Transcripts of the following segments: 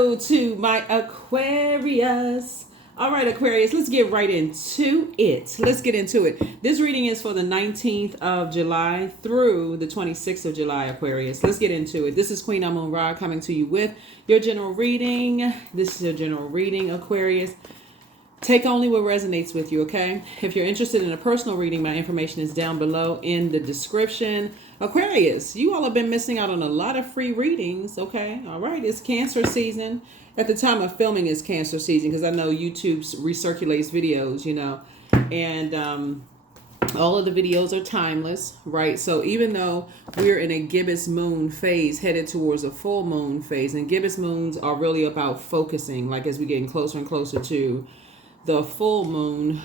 Hello to my Aquarius. All right, Aquarius, let's get right into it. Let's get into it. This reading is for the 19th of July through the 26th of July, Aquarius. Let's get into it. This is Queen Amun Ra coming to you with your general reading. This is your general reading, Aquarius. Take only what resonates with you, okay? If you're interested in a personal reading, my information is down below in the description. Aquarius, you all have been missing out on a lot of free readings, okay? All right, it's Cancer season. At the time of filming, it's Cancer season because I know YouTube recirculates videos, and all of the videos are timeless, right? So even though we're in a gibbous moon phase headed towards a full moon phase, and gibbous moons are really about focusing, like as we're getting closer and closer to the full moon,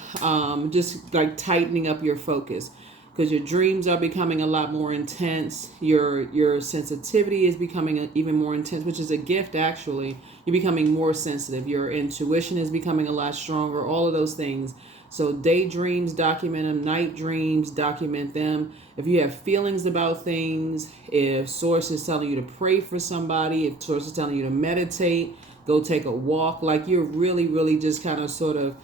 just like tightening up your focus because your dreams are becoming a lot more intense. Your sensitivity is becoming even more intense, which is a gift actually. You're becoming more sensitive. Your intuition is becoming a lot stronger, all of those things. So daydreams, document them. Night dreams, document them. If you have feelings about things, if source is telling you to pray for somebody, if source is telling you to meditate, go take a walk, like you're really just kind of sort of,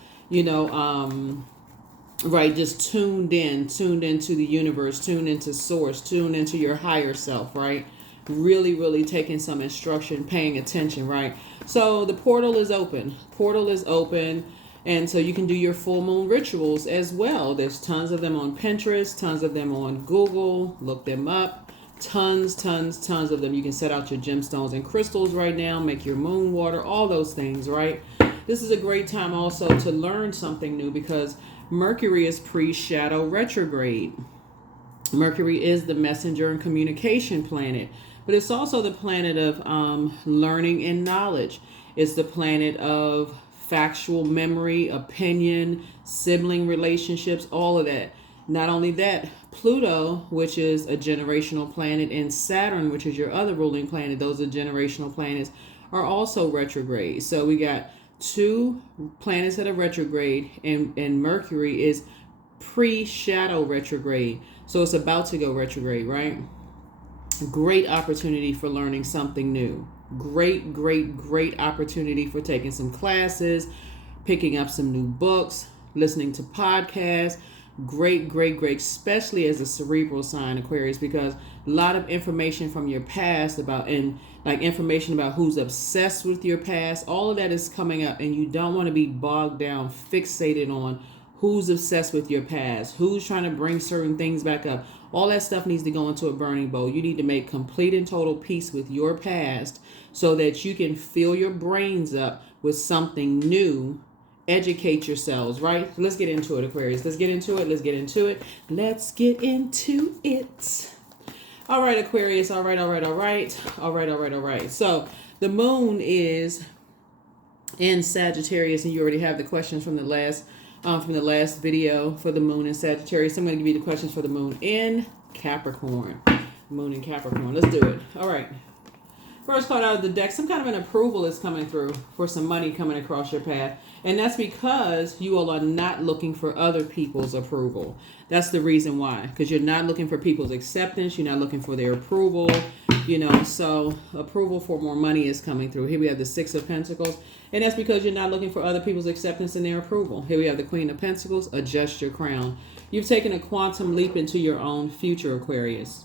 right, just tuned into the universe, tuned into source, tuned into your higher self, right? Really taking some instruction, paying attention, right? So the portal is open. And so you can do your full moon rituals as well. There's tons of them on Pinterest, tons of them on Google. Look them up. Tons of them. You can set out your gemstones and crystals right now, make your moon water, all those things, right? This is a great time also to learn something new because Mercury is pre-shadow retrograde. Mercury is the messenger and communication planet, but it's also the planet of learning and knowledge. It's the planet of factual memory, opinion, sibling relationships, all of that. Not only that, Pluto, which is a generational planet, and Saturn, which is your other ruling planet, those are generational planets, are also retrograde. So we got two planets that are retrograde, and Mercury is pre-shadow retrograde. So it's about to go retrograde, right? Great opportunity for learning something new. Great opportunity for taking some classes, picking up some new books, listening to podcasts. Great, especially as a cerebral sign, Aquarius, because a lot of information from your past information about who's obsessed with your past, all of that is coming up, and you don't want to be bogged down, fixated on who's obsessed with your past, who's trying to bring certain things back up. All that stuff needs to go into a burning bowl. You need to make complete and total peace with your past so that you can fill your brains up with something new. Educate yourselves, right? Let's get into it, Aquarius. Let's get into it. All right, Aquarius. All right. So the moon is in Sagittarius, and you already have the questions from the last video for the moon in Sagittarius. I'm going to give you the questions for the moon in Capricorn. Let's do it. All right. First card out of the deck, some kind of an approval is coming through for some money coming across your path. And that's because you all are not looking for other people's approval. That's the reason why. Because you're not looking for people's acceptance. You're not looking for their approval. So approval for more money is coming through. Here we have the Six of Pentacles. And that's because you're not looking for other people's acceptance and their approval. Here we have the Queen of Pentacles. Adjust your crown. You've taken a quantum leap into your own future, Aquarius.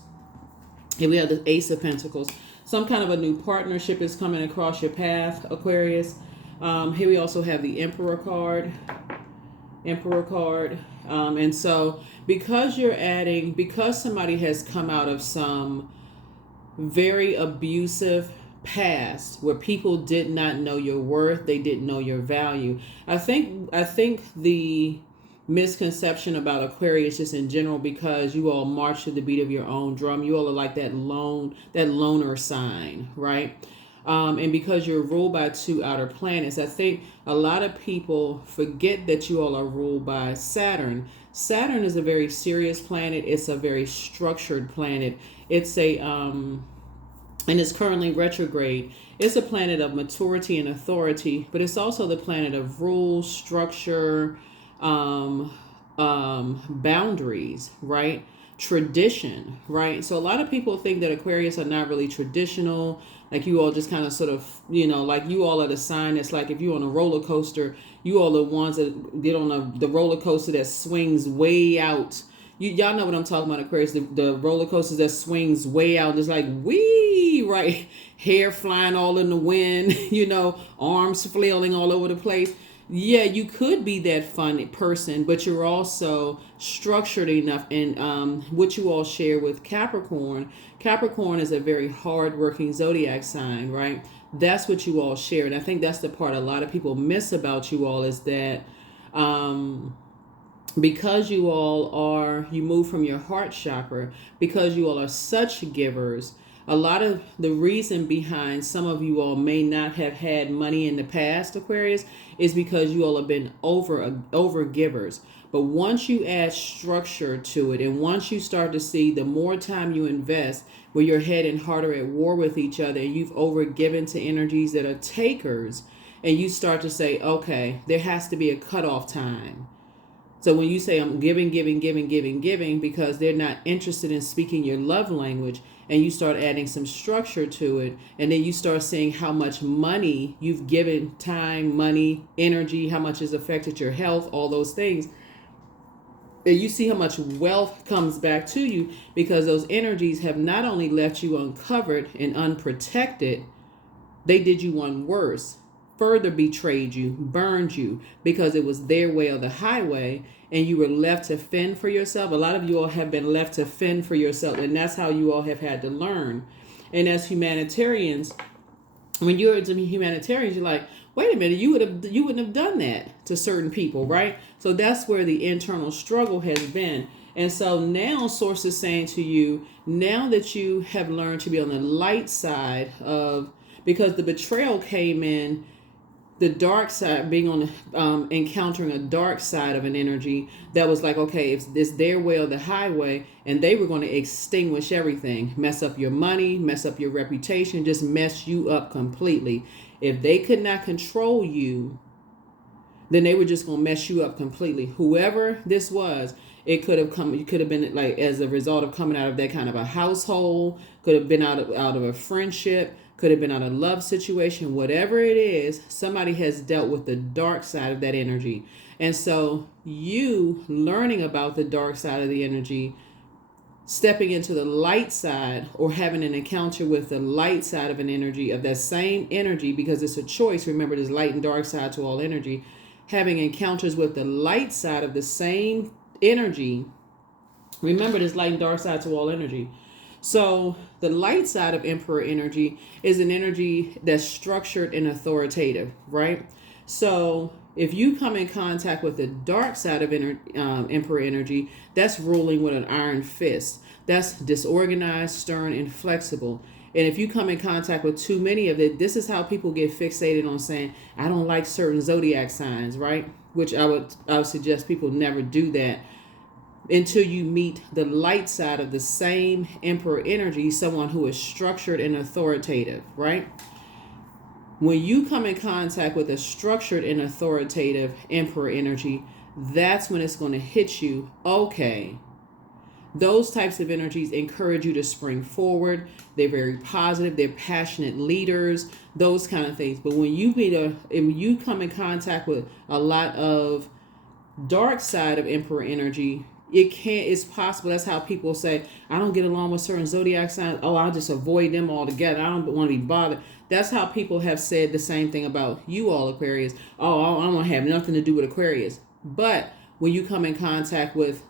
Here we have the Ace of Pentacles. Some kind of a new partnership is coming across your path, Aquarius. Here we also have the Emperor card. And so because somebody has come out of some very abusive past where people did not know your worth, they didn't know your value. I think the misconception about Aquarius just in general, because you all march to the beat of your own drum. You all are like that loner sign, right? And because you're ruled by two outer planets, I think a lot of people forget that you all are ruled by Saturn. Saturn is a very serious planet. It's a very structured planet. It's and it's currently retrograde. It's a planet of maturity and authority, but it's also the planet of rules, structure, boundaries, right? Tradition, right? So a lot of people think that Aquarius are not really traditional. Like you all just kind of sort of, like you all are the sign that's like if you're on a roller coaster, you all are the ones that get on the roller coaster that swings way out. Y'all know what I'm talking about, Aquarius. The roller coasters that swings way out. It's like wee, right? Hair flying all in the wind, arms flailing all over the place. Yeah, you could be that fun person, but you're also structured enough. And what you all share with Capricorn, Capricorn is a very hardworking zodiac sign, right? That's what you all share. And I think that's the part a lot of people miss about you all is that because you move from your heart chakra, because you all are such givers. A lot of the reason behind some of you all may not have had money in the past, Aquarius, is because you all have been over givers. But once you add structure to it, and once you start to see the more time you invest, where your head and heart are at war with each other, and you've overgiven to energies that are takers, and you start to say, okay, there has to be a cutoff time. So when you say I'm giving, because they're not interested in speaking your love language, and you start adding some structure to it, and then you start seeing how much money you've given, time, money, energy, how much has affected your health, all those things, and you see how much wealth comes back to you because those energies have not only left you uncovered and unprotected, they did you one worse. Further betrayed you, burned you, because it was their way or the highway, and you were left to fend for yourself. A lot of you all have been left to fend for yourself, and that's how you all have had to learn. And as humanitarians, when you're into humanitarians, you're like, wait a minute, you wouldn't have done that to certain people, right? So that's where the internal struggle has been. And so now Source is saying to you, now that you have learned to be on the light side of, because the betrayal came in, the dark side, being on encountering a dark side of an energy that was like, okay, if it's their way or the highway, and they were going to extinguish everything, mess up your money, mess up your reputation, just mess you up completely. If they could not control you, then they were just going to mess you up completely. Whoever this was, it could have been like as a result of coming out of that kind of a household, could have been out of a friendship, could have been out of a love situation, whatever it is, somebody has dealt with the dark side of that energy. And so you learning about the dark side of the energy, stepping into the light side or having an encounter with the light side of an energy, of that same energy, because it's a choice. Remember, there's light and dark side to all energy. Having encounters with the light side of the same energy. Remember, there's light and dark side to all energy. So the light side of Emperor energy is an energy that's structured and authoritative, right? So if you come in contact with the dark side of Emperor energy, that's ruling with an iron fist. That's disorganized, stern, and flexible. And if you come in contact with too many of it, this is how people get fixated on saying, I don't like certain zodiac signs, right? Which I would suggest people never do that until you meet the light side of the same Emperor energy, someone who is structured and authoritative, right? When you come in contact with a structured and authoritative Emperor energy, that's when it's going to hit you. Okay. Those types of energies encourage you to spring forward. They're very positive. They're passionate leaders, those kind of things. But when you come in contact with a lot of dark side of Emperor energy, it's possible. That's how people say, I don't get along with certain zodiac signs. Oh, I'll just avoid them altogether. I don't want to be bothered. That's how people have said the same thing about you all, Aquarius. Oh, I don't want to have nothing to do with Aquarius. But when you come in contact with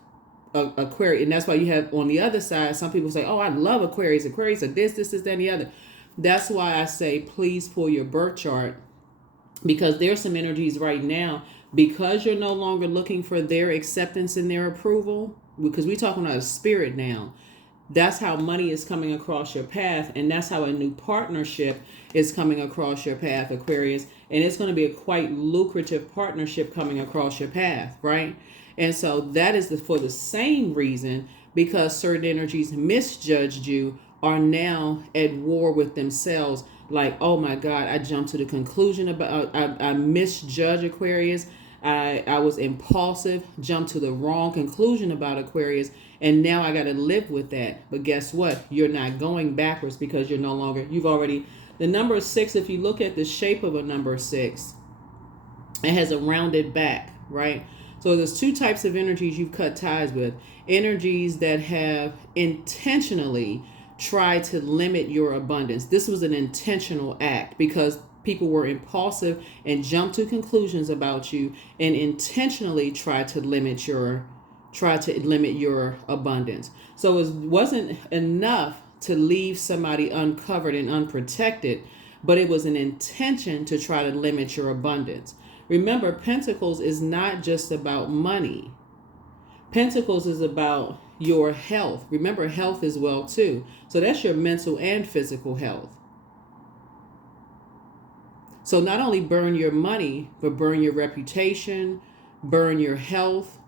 Aquarius, and that's why you have on the other side, some people say, oh, I love Aquarius. Aquarius are this, that, and the other. That's why I say, please pull your birth chart, because there's some energies right now, because you're no longer looking for their acceptance and their approval, because we're talking about a spirit now. That's how money is coming across your path, and that's how a new partnership is coming across your path, Aquarius. And it's going to be a quite lucrative partnership coming across your path, right? And so that is for the same reason, because certain energies misjudged you, are now at war with themselves. Like, oh my God, I jumped to the conclusion about, I misjudged Aquarius. I was impulsive, jumped to the wrong conclusion about Aquarius, and now I got to live with that. But guess what? You're not going backwards, because you've already The number 6, if you look at the shape of a number 6, it has a rounded back, right? So there's two types of energies you've cut ties with. Energies that have intentionally tried to limit your abundance. This was an intentional act because people were impulsive and jumped to conclusions about you and intentionally tried to limit your abundance. So it wasn't enough to leave somebody uncovered and unprotected, but it was an intention to try to limit your abundance. Remember, Pentacles is not just about money. Pentacles is about your health. Remember, health as well too. So that's your mental and physical health. So not only burn your money, but burn your reputation, burn your health,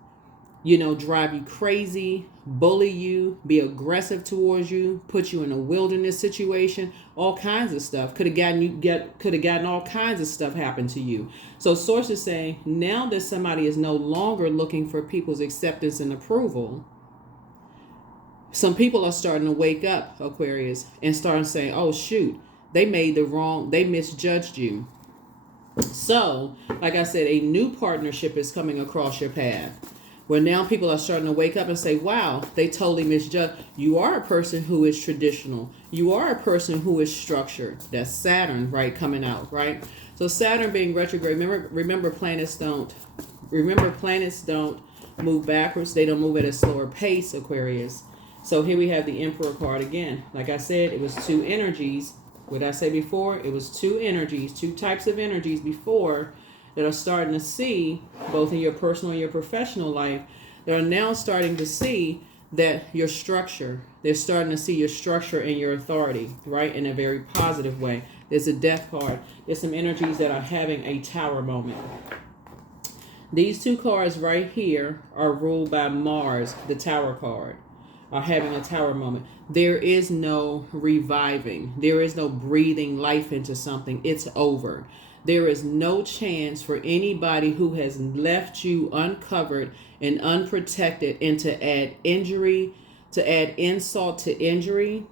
drive you crazy, bully you, be aggressive towards you, put you in a wilderness situation, all kinds of stuff. Could have gotten all kinds of stuff happen to you. So sources say now that somebody is no longer looking for people's acceptance and approval, some people are starting to wake up, Aquarius, and starting saying, oh shoot, they misjudged you. So, like I said, a new partnership is coming across your path, where now people are starting to wake up and say, wow, they totally misjudged. You are a person who is traditional. You are a person who is structured. That's Saturn, right, coming out, right? So Saturn being retrograde, remember planets don't move backwards. They don't move at a slower pace, Aquarius. So here we have the Emperor card again. Like I said, it was two energies. What did I say before? It was two energies, two types of energies before that are starting to see, both in your personal and your professional life, that are now starting to see that your structure, they're starting to see your structure and your authority, right, in a very positive way. There's a Death card. There's some energies that are having a Tower moment. These two cards right here are ruled by Mars, the Tower card, are having a Tower moment. There is no reviving. There is no breathing life into something. It's over. There is no chance for anybody who has left you uncovered and unprotected and to add insult to injury,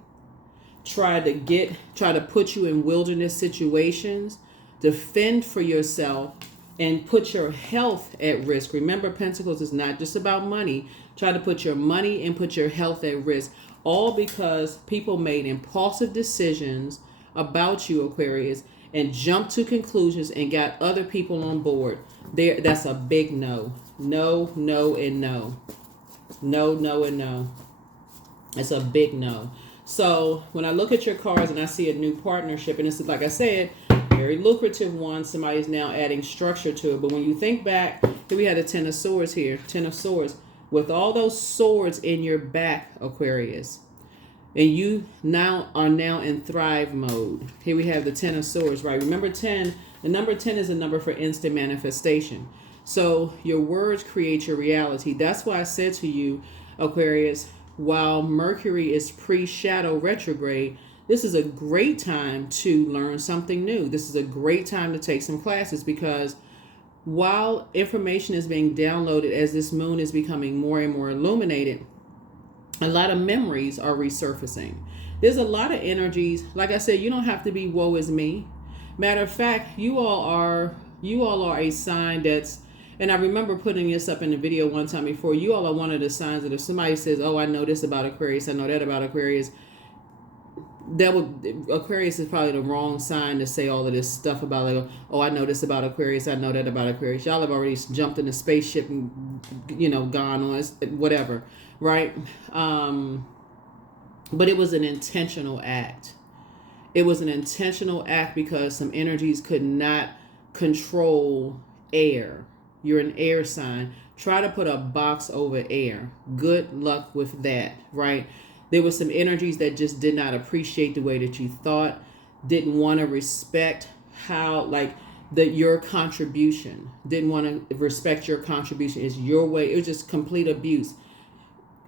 try to put you in wilderness situations, defend for yourself, and put your health at risk. Remember, Pentacles is not just about money. Try to put your money and put your health at risk. All because people made impulsive decisions about you, Aquarius, and jumped to conclusions and got other people on board. That's a big no. No, no, and no. No, no, and no. It's a big no. So when I look at your cards and I see a new partnership, and it's like I said, very lucrative one. Somebody's now adding structure to it. But when you think back, here we had a Ten of Swords here. Ten of Swords. With all those swords in your back, Aquarius, and you are now in thrive mode. Here we have the Ten of Swords, right? Remember 10, the number 10 is a number for instant manifestation. So your words create your reality. That's why I said to you, Aquarius, while Mercury is pre-shadow retrograde, this is a great time to learn something new. This is a great time to take some classes, because while information is being downloaded as this moon is becoming more and more illuminated, a lot of memories are resurfacing. There's a lot of energies. Like I said, you don't have to be woe is me. Matter of fact, you all are a sign that's, and I remember putting this up in the video one time before, you all are one of the signs that if somebody says, oh, I know this about Aquarius, I know that about Aquarius, Aquarius is probably the wrong sign to say all of this stuff about, like, oh, I know this about Aquarius, I know that about Aquarius. Y'all have already jumped in the spaceship and gone on whatever, right? But it was an intentional act. It was an intentional act because some energies could not control air. You're an air sign. Try to put a box over air. Good luck with that, right? There were some energies that just did not appreciate the way that you thought, didn't want to respect your contribution, didn't want to respect your contribution. It's your way. It was just complete abuse.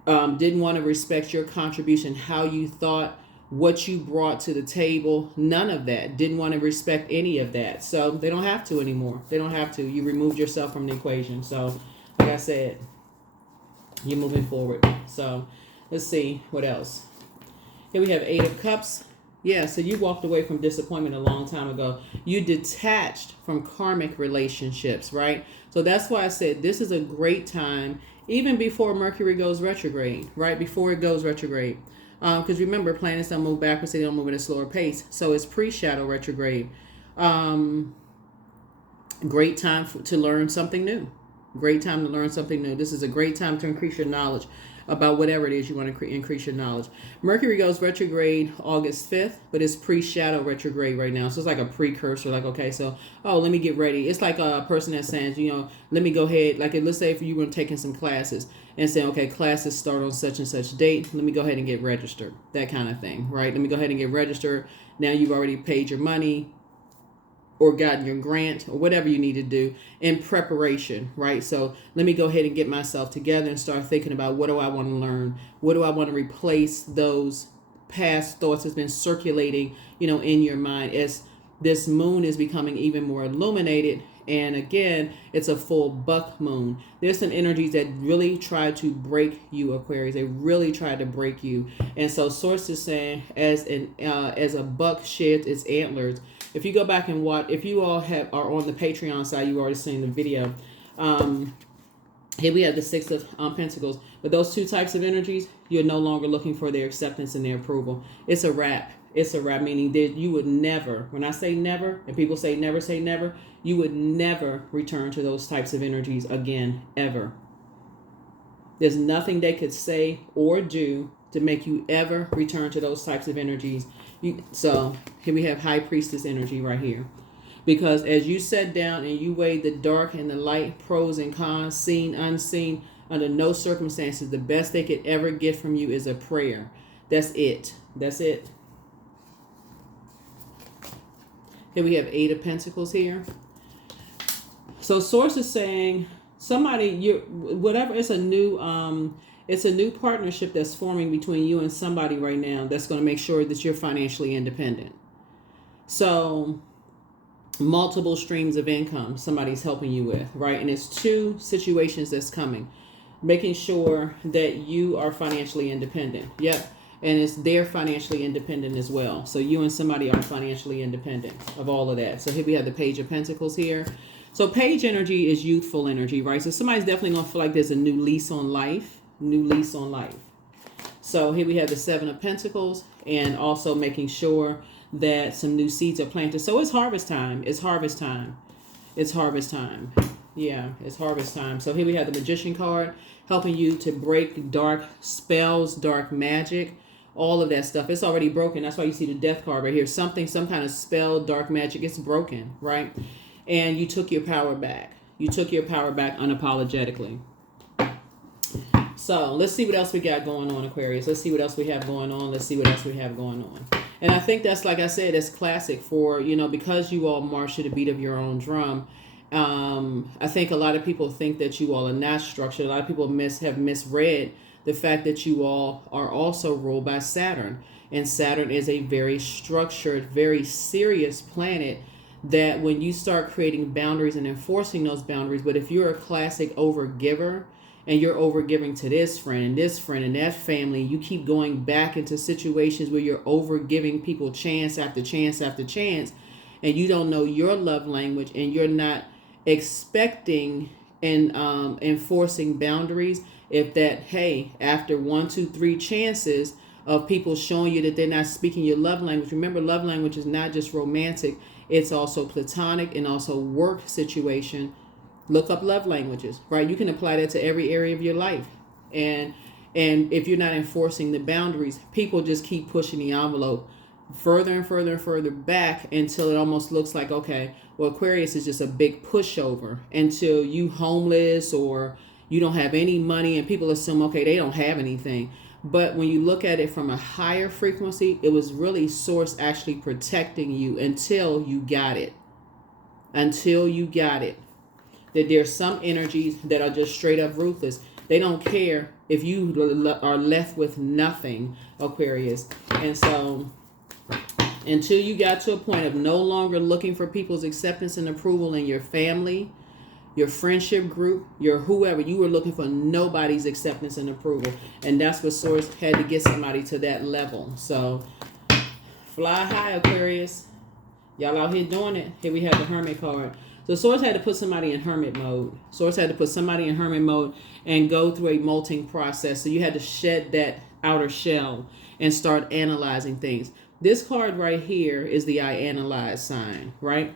Didn't want to respect your contribution, how you thought, what you brought to the table. None of that. Didn't want to respect any of that. So they don't have to anymore. They don't have to. You removed yourself from the equation. So like I said, you're moving forward. So let's see what else. Here we have Eight of Cups. Yeah, so you walked away from disappointment a long time ago. You detached from karmic relationships, right? So that's why I said this is a great time, even before Mercury goes retrograde, right? Before it goes retrograde. Because remember, planets don't move backwards, they don't move at a slower pace. So it's pre-shadow retrograde. Um, Great time to learn something new. Great time to learn something new. This is a great time to increase your knowledge about whatever it is you want to increase your knowledge. Mercury goes retrograde August 5th, but it's pre-shadow retrograde right now. So it's like a precursor, like, okay, so, oh, let me get ready. It's like a person that says, let me go ahead, like, let's say if you were taking some classes and saying, okay, classes start on such and such date, let me go ahead and get registered, that kind of thing, right? Let me go ahead and get registered. Now you've already paid your money or gotten your grant or whatever you need to do in preparation, right? So let me go ahead and get myself together and start thinking about, what do I want to learn? What do I want to replace those past thoughts that's been circulating, in your mind as this moon is becoming even more illuminated. And again, it's a full buck moon. There's some energies that really try to break you, Aquarius. They really try to break you. And so Source is saying, as a buck sheds its antlers. If you go back and watch, if you all are on the Patreon side, you've already seen the video. Here we have the Six of Pentacles. But those two types of energies, you're no longer looking for their acceptance and their approval. It's a wrap. It's a wrap, meaning that you would never, when I say never, and people say never, you would never return to those types of energies again, ever. There's nothing they could say or do to make you ever return to those types of energies. So here we have High Priestess energy right here. Because as you sat down and you weighed the dark and the light, pros and cons, seen, unseen, under no circumstances, the best they could ever get from you is a prayer. That's it. That's it. Here we have Eight of Pentacles here. So Source is saying it's a new partnership that's forming between you and somebody right now that's going to make sure that you're financially independent. So multiple streams of income somebody's helping you with, right? And it's two situations that's coming. Making sure that you are financially independent. Yep. And they're financially independent as well. So you and somebody are financially independent of all of that. So here we have the Page of Pentacles here. So Page energy is youthful energy, right? So somebody's definitely going to feel like there's a new lease on life. New lease on life. So here we have the Seven of Pentacles, and also making sure that some new seeds are planted. So it's harvest time. It's harvest time. It's harvest time. Yeah, it's harvest time. So here we have the Magician card, helping you to break dark spells, dark magic. All of that stuff, it's already broken. That's why you see the Death card right here. Some kind of spell, dark magic, it's broken, right? And you took your power back. You took your power back unapologetically. So let's see what else we got going on, Aquarius. Let's see what else we have going on. Let's see what else we have going on. And I think that's, like I said, that's classic for, because you all march to the beat of your own drum. I think a lot of people think that you all are not structured. A lot of people have misread the fact that you all are also ruled by Saturn. And Saturn is a very structured, very serious planet that when you start creating boundaries and enforcing those boundaries, but if you're a classic overgiver and you're overgiving to this friend and that family, you keep going back into situations where you're overgiving people chance after chance after chance, and you don't know your love language, and you're not expecting and enforcing boundaries. If that, hey, after 1, 2, 3 chances of people showing you that they're not speaking your love language, remember, love language is not just romantic, it's also platonic and also work situation. Look up love languages, right? You can apply that to every area of your life. And if you're not enforcing the boundaries, people just keep pushing the envelope further and further and further back until it almost looks like, okay, well, Aquarius is just a big pushover until you homeless or you don't have any money, and people assume, okay, they don't have anything. But when you look at it from a higher frequency, it was really Source actually protecting you until you got it. Until you got it. That there's some energies that are just straight up ruthless. They don't care if you are left with nothing, Aquarius. And so until you got to a point of no longer looking for people's acceptance and approval in your family, your friendship group, your whoever, you were looking for nobody's acceptance and approval. And that's what Source had to get somebody to that level. So Fly high, Aquarius. Y'all out here doing it. Here we have the Hermit card. So Swords had to put somebody in hermit mode. Swords had to put somebody in hermit mode and go through a molting process. So you had to shed that outer shell and start analyzing things. This card right here is the I analyze sign, right?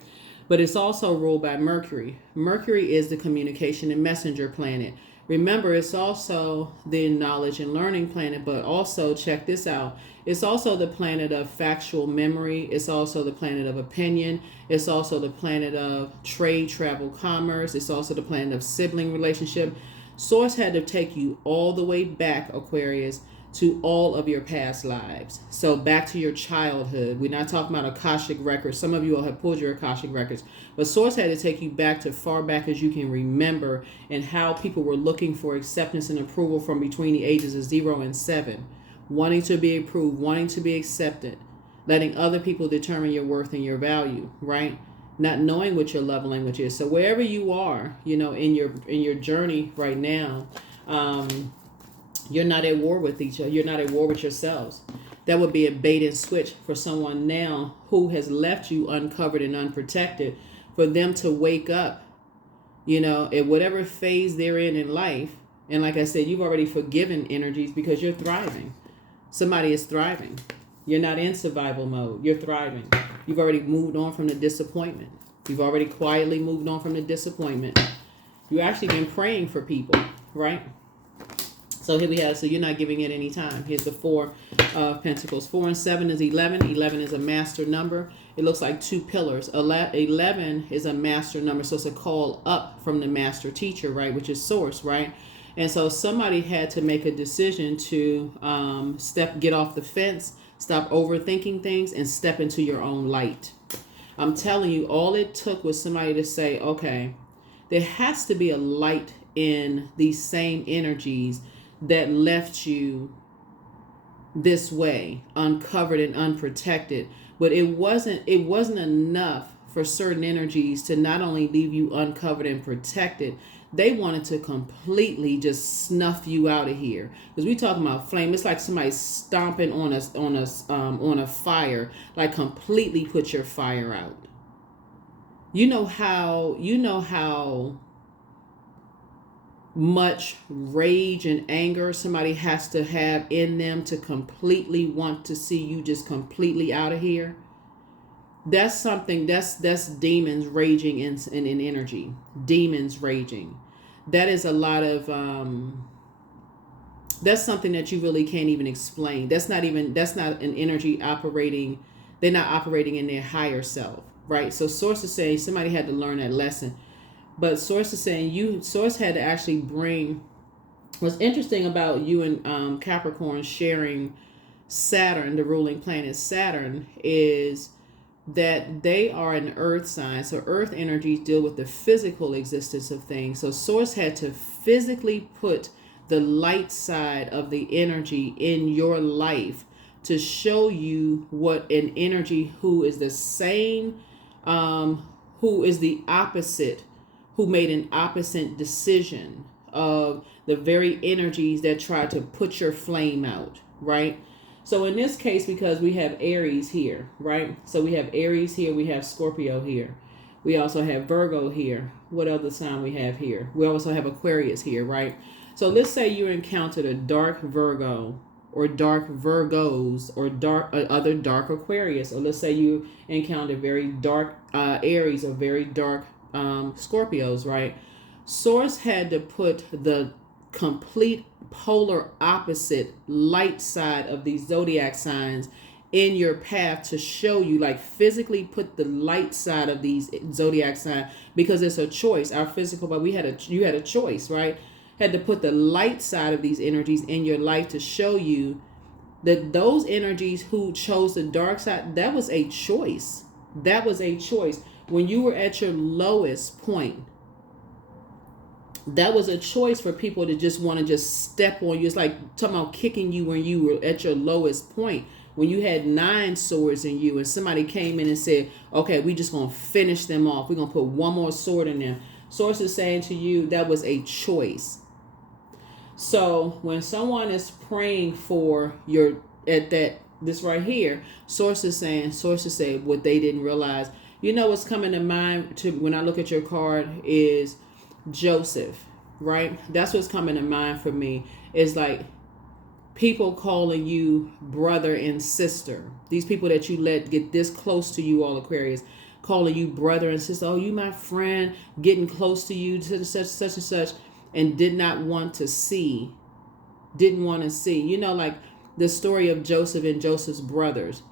But it's also ruled by Mercury. Mercury is the communication and messenger planet. Remember, it's also the knowledge and learning planet, but also, check this out, it's also the planet of factual memory. It's also the planet of opinion. It's also the planet of trade, travel, commerce. It's also the planet of sibling relationship. Source had to take you all the way back, Aquarius, to all of your past lives. So back to your childhood. We're not talking about Akashic records. Some of you all have pulled your Akashic records. But Source had to take you back to far back as you can remember, and how people were looking for acceptance and approval from between the ages of 0 and 7. Wanting to be approved, wanting to be accepted, letting other people determine your worth and your value, right? Not knowing what your love language is. So wherever you are, in your journey right now, you're not at war with each other. You're not at war with yourselves. That would be a bait and switch for someone now who has left you uncovered and unprotected, for them to wake up, at whatever phase they're in life. And like I said, you've already forgiven energies because you're thriving. Somebody is thriving. You're not in survival mode. You're thriving. You've already moved on from the disappointment. You've already quietly moved on from the disappointment. You've actually been praying for people, right? So here we have, so you're not giving it any time. Here's the 4 of Pentacles. 4 and 7 is 11. 11 is a master number. It looks like 2 pillars. 11 is a master number. So it's a call up from the master teacher, right? Which is Source, right? And so somebody had to make a decision to get off the fence, stop overthinking things, and step into your own light. I'm telling you, all it took was somebody to say, okay, there has to be a light in these same energies that left you this way, uncovered and unprotected. But it wasn't enough for certain energies to not only leave you uncovered and protected, they wanted to completely just snuff you out of here. Because we talking about flame, it's like somebody stomping on a fire, like completely put your fire out. You know how much rage and anger somebody has to have in them to completely want to see you just completely out of here. That's something, that's demons raging in energy. Demons raging. That is a lot of that's something that you really can't even explain. That's not an energy operating. They're not operating in their higher self, right? So Source is saying somebody had to learn that lesson. But Source is saying Source had to actually bring. What's interesting about you and Capricorn sharing Saturn, the ruling planet Saturn, is that they are an earth sign. So earth energies deal with the physical existence of things. So Source had to physically put the light side of the energy in your life to show you what an energy who is the same, who is the opposite, who made an opposite decision of the very energies that try to put your flame out, right? So in this case, because we have Aries here, right? So we have Aries here, we have Scorpio here. We also have Virgo here. What other sign we have here? We also have Aquarius here, right? So let's say you encountered a dark Virgo or dark Virgos or other dark Aquarius. Or let's say you encountered very dark Aries or very dark Scorpios, right? Source had to put the complete polar opposite light side of these zodiac signs in your path to show you, like physically put the light side of these zodiac signs, because it's a choice. Our physical, but you had a choice, right? Had to put the light side of these energies in your life to show you that those energies who chose the dark side, that was a choice. That was a choice. When you were at your lowest point, that was a choice for people to just want to just step on you. It's like talking about kicking you when you were at your lowest point, when you had 9 swords in you and somebody came in and said, okay, we just going to finish them off. We're going to put one more sword in there. Source is saying to you, that was a choice. So when someone is praying for your, at that this right here, sources say what they didn't realize. You know what's coming to mind to when I look at your card is Joseph, right? That's what's coming to mind for me. Is like people calling you brother and sister. These people that you let get this close to you, all Aquarius, calling you brother and sister. Oh, you my friend, getting close to you, such and such, and did not want to see. Didn't want to see. You know, like the story of Joseph and Joseph's brothers.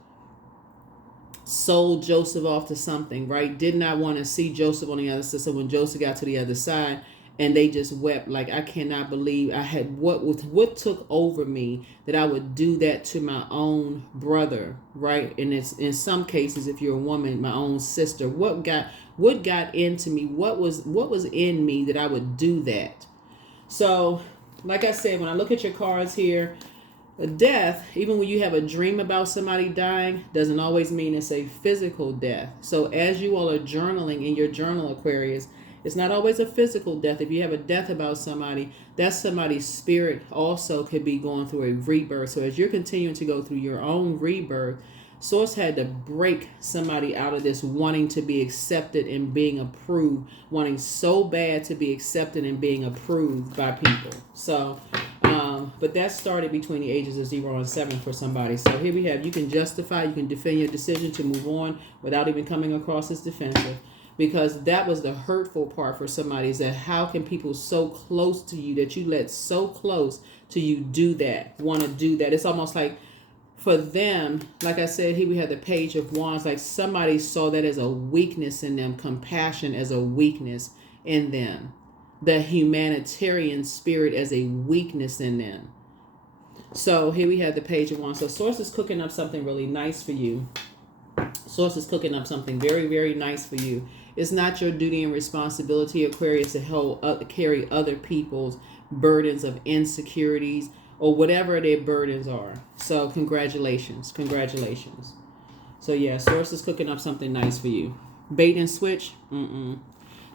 Sold Joseph off to something, right? Did not want to see Joseph on the other side. So when Joseph got to the other side, and they just wept, like, I cannot believe I had what took over me that I would do that to my own brother, right? And it's in some cases, if you're a woman, my own sister. What got into me? What was in me that I would do that? So, like I said, when I look at your cards here, a death, even when you have a dream about somebody dying, doesn't always mean it's a physical death. So as you all are journaling in your journal, Aquarius, it's not always a physical death. If you have a death about somebody, that's somebody's spirit also could be going through a rebirth. So as you're continuing to go through your own rebirth, Source had to break somebody out of this wanting to be accepted and being approved, wanting so bad to be accepted and being approved by people. So, but that started between the ages of 0 and 7 for somebody. So here we have, you can justify, you can defend your decision to move on without even coming across as defensive. Because that was the hurtful part for somebody, is that how can people so close to you that you let so close to you do that, want to do that? It's almost like for them, like I said, here we have the Page of Wands, like somebody saw that as a weakness in them, compassion as a weakness in them, the humanitarian spirit as a weakness in them. So here we have the Page of Wands. So Source is cooking up something really nice for you. Source is cooking up something very, very nice for you. It's not your duty and responsibility, Aquarius, to carry other people's burdens of insecurities or whatever their burdens are. So congratulations. Congratulations. So yeah, Source is cooking up something nice for you. Bait and switch?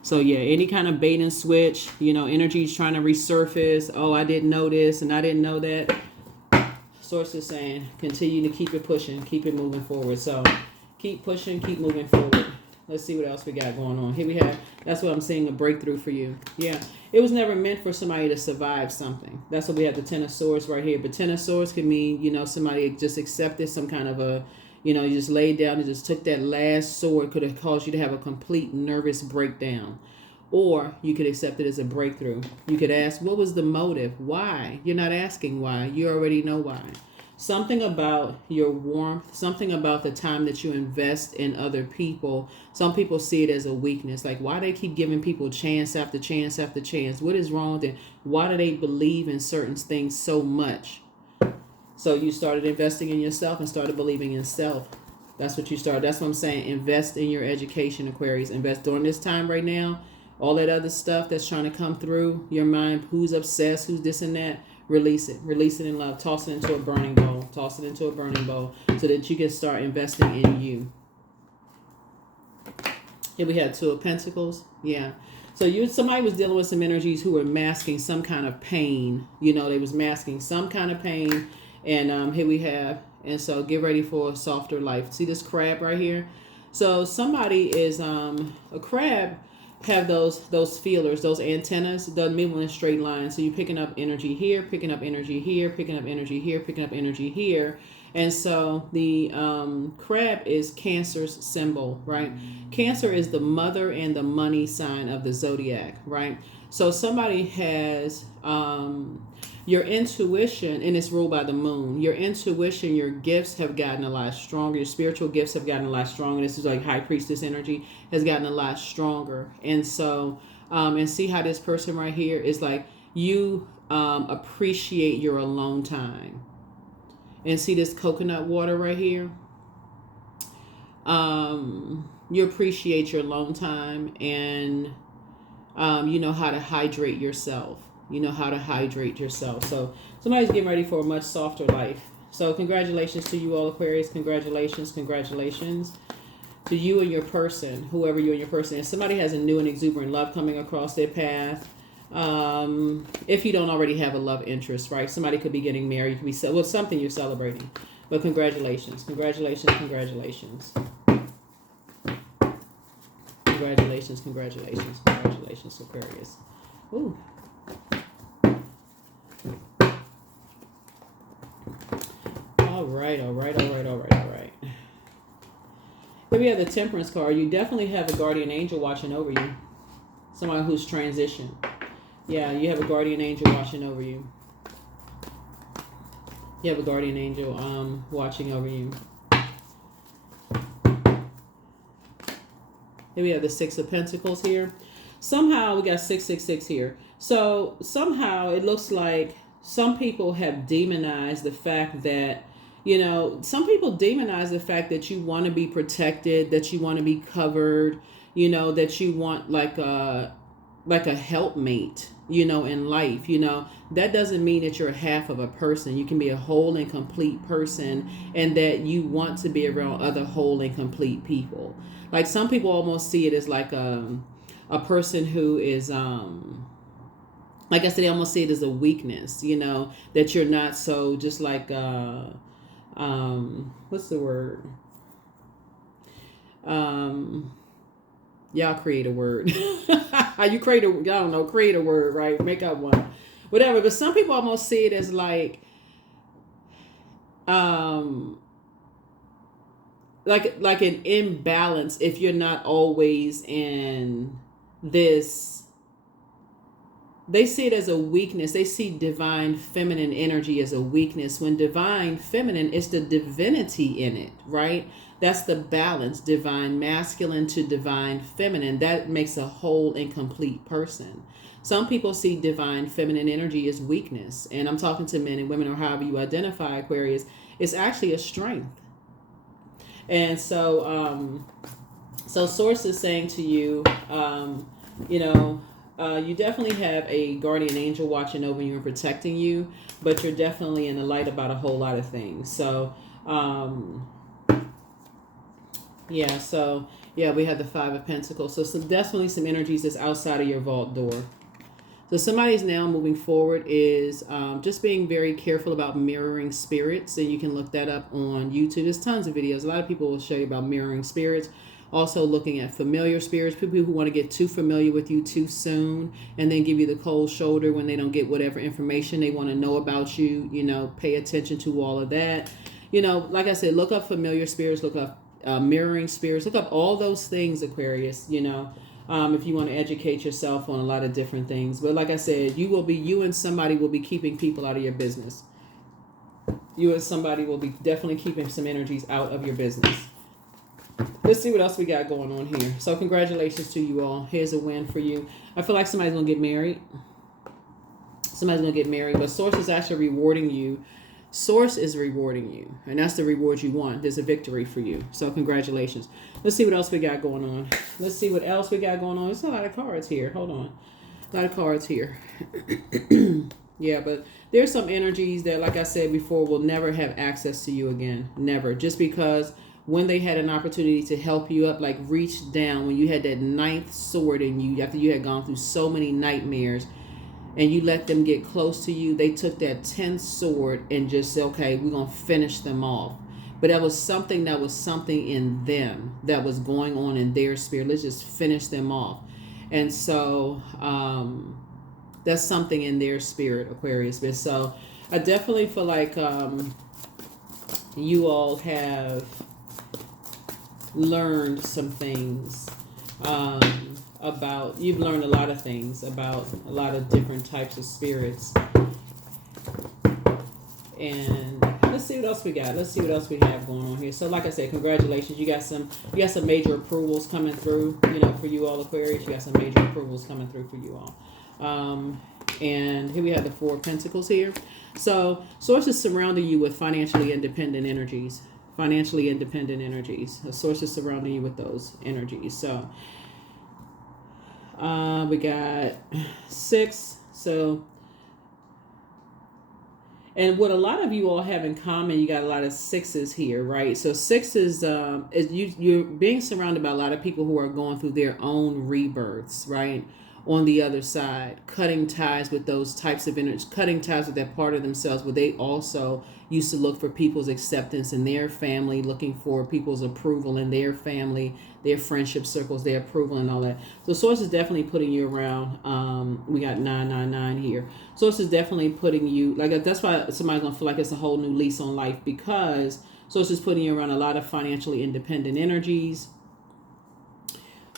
So yeah, any kind of bait and switch, energy is trying to resurface. Oh, I didn't know this and I didn't know that. Source is saying, continue to keep it pushing, keep it moving forward. So keep pushing, keep moving forward. Let's see what else we got going on. Here we have, that's what I'm seeing, a breakthrough for you. Yeah, it was never meant for somebody to survive something. That's what we have, the Ten of Swords right here. But Ten of Swords can mean, somebody just accepted some kind of a, you just laid down and just took that last sword. Could have caused you to have a complete nervous breakdown. Or you could accept it as a breakthrough. You could ask, what was the motive? Why? You're not asking why. You already know why. Something about your warmth, something about the time that you invest in other people. Some people see it as a weakness. Like, why they keep giving people chance after chance after chance? What is wrong with it? Why do they believe in certain things so much? So you started investing in yourself and started believing in self. That's what you started. That's what I'm saying. Invest in your education, Aquarius. Invest during this time right now. All that other stuff that's trying to come through your mind, who's obsessed, who's this and that, release it. Release it in love. Toss it into a burning bowl. Toss it into a burning bowl so that you can start investing in you. Here we have Two of Pentacles. Yeah. So somebody was dealing with some energies who were masking some kind of pain. They was masking some kind of pain. And here we have, and so get ready for a softer life. See this crab right here? So somebody is, a crab have those feelers, those antennas, doesn't move in a straight line. So you're picking up energy here, picking up energy here, picking up energy here, picking up energy here. And so the crab is Cancer's symbol, right? Cancer is the mother and the money sign of the zodiac, right? So somebody has your intuition, and it's ruled by the moon. Your intuition, your gifts have gotten a lot stronger. Your spiritual gifts have gotten a lot stronger. This is like high priestess energy has gotten a lot stronger. And so, and see how this person right here is like, you appreciate your alone time. And see this coconut water right here? You appreciate your alone time, and you know how to hydrate yourself. You know how to hydrate yourself. So somebody's getting ready for a much softer life. So congratulations to you all, Aquarius. Congratulations, congratulations to you and your person, whoever you and your person is. Somebody has a new and exuberant love coming across their path. If you don't already have a love interest, right? Somebody could be getting married. You could be something you're celebrating. But congratulations, congratulations, congratulations. Congratulations, congratulations, congratulations, Aquarius. Ooh. All right, all right, all right, all right, all right. Here we have the Temperance card. You definitely have a guardian angel watching over you. Someone who's transitioned. Yeah, you have a guardian angel watching over you. You have a guardian angel watching over you. Here we have the Six of Pentacles here. Somehow we got 666 here. So somehow it looks like some people have demonized the fact that, some people demonize the fact that you want to be protected, that you want to be covered, that you want like a helpmate, in life. That doesn't mean that you're half of a person. You can be a whole and complete person, and that you want to be around other whole and complete people. Like some people almost see it as like a person who is like I said, they almost see it as a weakness, that you're not so just like what's the word? Y'all create a word. You create a, I don't know, create a word, right? Make up one. Whatever. But some people almost see it as like an imbalance if you're not always in this. They see it as a weakness. They see divine feminine energy as a weakness, when divine feminine is the divinity in it, right? That's the balance, divine masculine to divine feminine. That makes a whole and complete person. Some people see divine feminine energy as weakness. And I'm talking to men and women, or however you identify, Aquarius. It's actually a strength. And so, Source is saying to you, you definitely have a guardian angel watching over you and protecting you, but you're definitely in the light about a whole lot of things. So, we have the Five of Pentacles. So definitely some energies that's outside of your vault door. So somebody's now moving forward is just being very careful about mirroring spirits. And you can look that up on YouTube. There's tons of videos. A lot of people will show you about mirroring spirits. Also looking at familiar spirits, people who want to get too familiar with you too soon and then give you the cold shoulder when they don't get whatever information they want to know about you. Pay attention to all of that. Like I said, look up familiar spirits, look up mirroring spirits, look up all those things, Aquarius, if you want to educate yourself on a lot of different things. But like I said, you and somebody will be keeping people out of your business. You and somebody will be definitely keeping some energies out of your business. Let's see what else we got going on here. So congratulations to you all. Here's a win for you. I feel like somebody's going to get married. Somebody's going to get married, but Source is actually rewarding you. Source is rewarding you, and that's the reward you want. There's a victory for you. So congratulations. Let's see what else we got going on. There's a lot of cards here. Hold on. A lot of cards here. Yeah, but there's some energies that, like I said before, will never have access to you again. Never. Just because when they had an opportunity to help you up, like reach down, when you had that ninth sword in you, after you had gone through so many nightmares, and you let them get close to you, they took that 10th sword and just said, okay, we're going to finish them off. But that was something in them that was going on in their spirit. Let's just finish them off. And so that's something in their spirit, Aquarius. But so I definitely feel like you all have learned some things you've learned a lot of things about a lot of different types of spirits. And let's see what else we got. Let's see what else we have going on here. So like I said, congratulations. You got some major approvals coming through, for you all, Aquarius. You got some major approvals coming through for you all. And here we have the Four of Pentacles here. So Source is surrounding you with financially independent energies. A Source is surrounding you with those energies. So we got 6. So, and what a lot of you all have in common, you got a lot of 6s here, right? So 6 is you're being surrounded by a lot of people who are going through their own rebirths, right? on the other side, cutting ties with those types of energy, cutting ties with that part of themselves where they also used to look for people's acceptance in their family, looking for people's approval in their family, their friendship circles, their approval and all that. So Source is definitely putting you around. We got 999 here. Source is definitely putting you, like, that's why somebody's going to feel like it's a whole new lease on life, because Source is putting you around a lot of financially independent energies.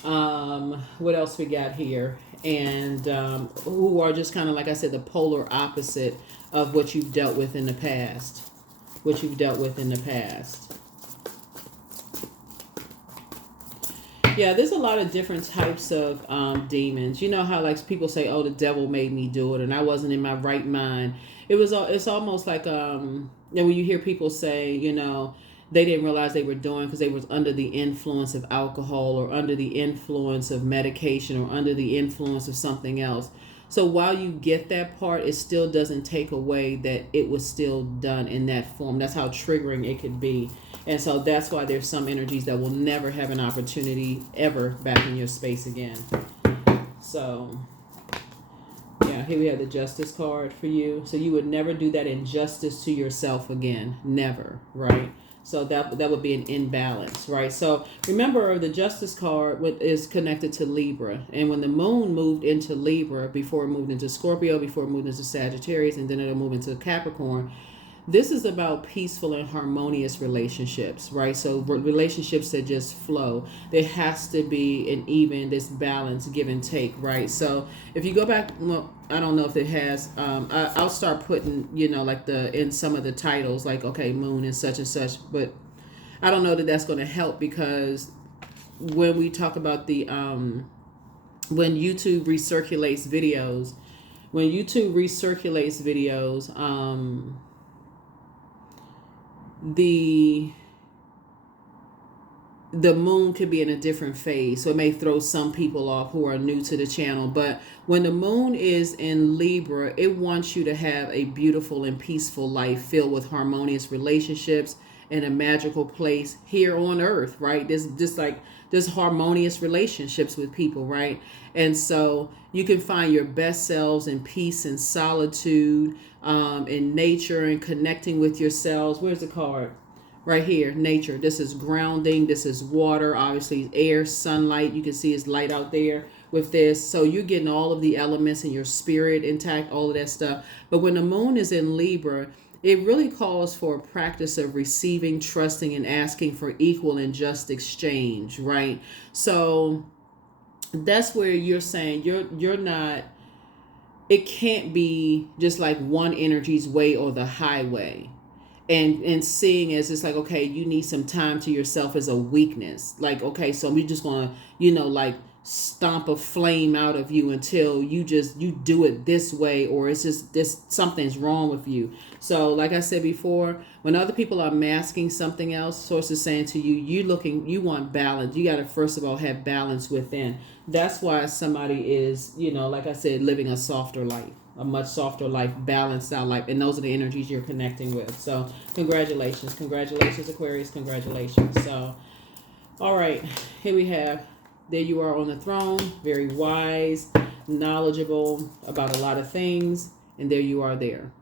What else we got here? And who are just kind of, like I said, the polar opposite of what you've dealt with in the past. What you've dealt with in the past. Yeah, there's a lot of different types of demons. You know how, like, people say, oh, the devil made me do it and I wasn't in my right mind. It's almost like, when you hear people say, you know, they didn't realize they were doing because they was under the influence of alcohol or under the influence of medication or under the influence of something else. So while you get that part, it still doesn't take away that it was still done in that form. That's how triggering it could be. And so that's why there's some energies that will never have an opportunity ever back in your space again. So, yeah, here we have the Justice card for you. So you would never do that injustice to yourself again. Never, right? So that would be an imbalance, right? So remember, the Justice card is connected to Libra. And when the moon moved into Libra, before it moved into Scorpio, before it moved into Sagittarius, and then it'll move into Capricorn, this is about peaceful and harmonious relationships, right? So relationships that just flow. There has to be an even, this balance, give and take, right? So if you go back, well, I don't know if it has, I'll start putting, you know, like in some of the titles, like, okay, moon and such, but I don't know that that's going to help, because when we talk about the, when YouTube recirculates videos, the moon could be in a different phase, so it may throw some people off who are new to the channel. But when the moon is in Libra, it wants you to have a beautiful and peaceful life filled with harmonious relationships in a magical place here on earth, right? There's harmonious relationships with people, right? And so you can find your best selves in peace and solitude, in nature and connecting with yourselves. Where's the card? Right here, nature. This is grounding. This is water, obviously air, sunlight. You can see it's light out there with this. So you're getting all of the elements in your spirit intact, all of that stuff. But when the moon is in Libra, it really calls for a practice of receiving, trusting, and asking for equal and just exchange, right? So that's where you're saying you're not, it can't be just like one energy's way or the highway. And seeing as it's like, okay, you need some time to yourself as a weakness. Like, okay, so we're just going to, you know, like stomp a flame out of you until you do it this way, or it's just this, something's wrong with you. So like I said before, when other people are masking something else, Source is saying to you, you want balance. You got to first of all have balance within. That's why somebody is, you know, like I said, living a softer life. A much softer life, balanced out life, and those are the energies you're connecting with. So congratulations, Aquarius, congratulations. So all right, here we have, there you are on the throne, very wise, knowledgeable about a lot of things, and there you are there,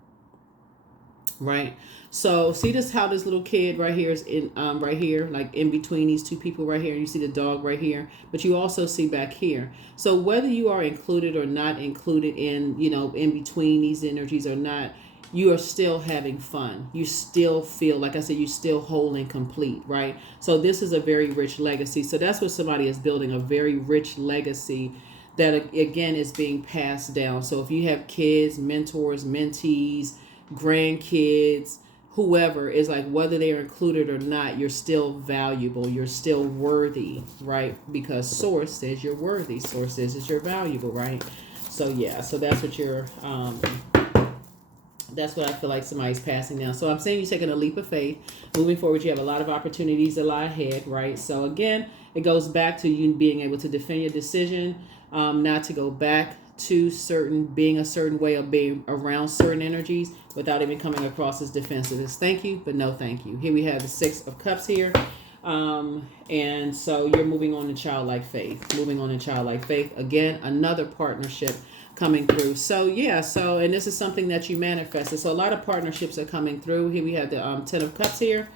right? So see this, how this little kid right here is in right here, like in between these two people right here. You see the dog right here, but you also see back here. So whether you are included or not included in, you know, in between these energies or not, you are still having fun. You still feel, like I said, you still whole and complete, right? So this is a very rich legacy. So that's what somebody is building, a very rich legacy that again is being passed down. So if you have kids, mentors, mentees, grandkids, whoever, is like, whether they're included or not, you're still valuable, you're still worthy, right? Because Source says you're worthy, Source says that you're valuable, right? So yeah, so that's what you're that's what I feel like somebody's passing down. So I'm saying you're taking a leap of faith. Moving forward, you have a lot of opportunities that lie ahead, right? So again, it goes back to you being able to defend your decision, not to go back to being a certain way, of being around certain energies without even coming across as defensive. It's thank you, but no thank you. Here we have the 6 of Cups here. And so you're moving on to childlike faith, again, another partnership coming through. So yeah, so, and this is something that you manifested. So a lot of partnerships are coming through here. We have the 10 of cups here.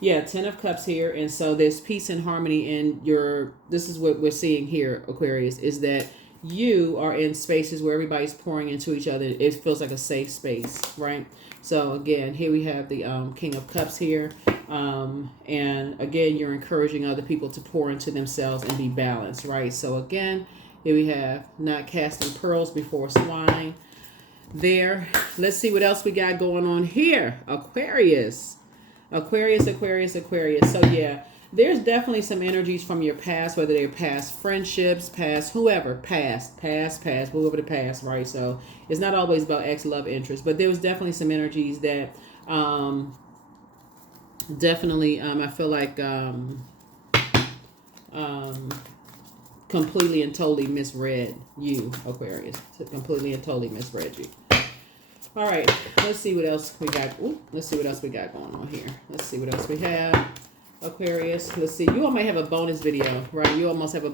Yeah, 10 of cups here. And so there's peace and harmony in your, this is what we're seeing here, Aquarius, is that you are in spaces where everybody's pouring into each other. It feels like a safe space, right? So again, here we have the King of Cups here. And again, you're encouraging other people to pour into themselves and be balanced, right? So again, here we have not casting pearls before swine there. Let's see what else we got going on here. Aquarius. So yeah, there's definitely some energies from your past, whether they're past friendships, past whoever, past, whoever the past, right? So it's not always about ex-love interest, but there was definitely some energies that definitely I feel like completely and totally misread you, Aquarius. Completely and totally misread you. All right, let's see what else we got. Let's see what else we got going on here. Let's see what else we have. Aquarius, let's see. You all might have a bonus video, right? You almost have a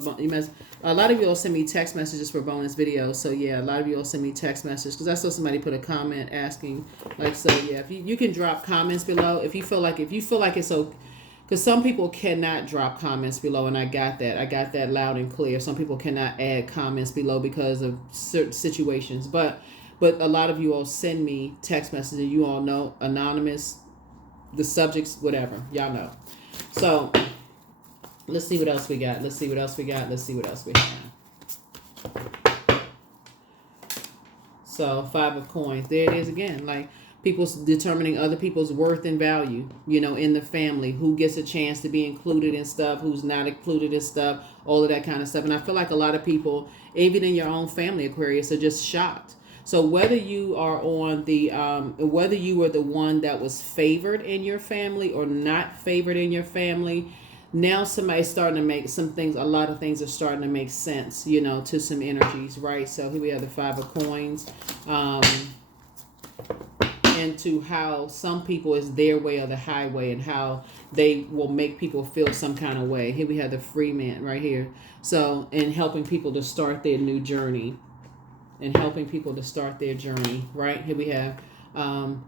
lot of you all send me text messages for bonus videos. So yeah, a lot of you all send me text messages because I saw somebody put a comment asking, like, so yeah. If you can drop comments below if you feel like it's okay. Because some people cannot drop comments below, and I got that loud and clear. Some people cannot add comments below because of certain situations, but a lot of you all send me text messages. You all know, anonymous, the subjects, whatever, y'all know. So let's see what else we got. Let's see what else we have. So 5 of coins. There it is again. Like, people's determining other people's worth and value, in the family, who gets a chance to be included in stuff, who's not included in stuff, all of that kind of stuff. And I feel like a lot of people, even in your own family, Aquarius, are just shocked. So whether you are on the, whether you were the one that was favored in your family or not favored in your family, now somebody's starting to make some things, a lot of things are starting to make sense, to some energies, right? So here we have the 5 of coins. Into how some people is their way or the highway, and how they will make people feel some kind of way. Here we have the free man right here. So, in helping people to start their new journey, right? Here we have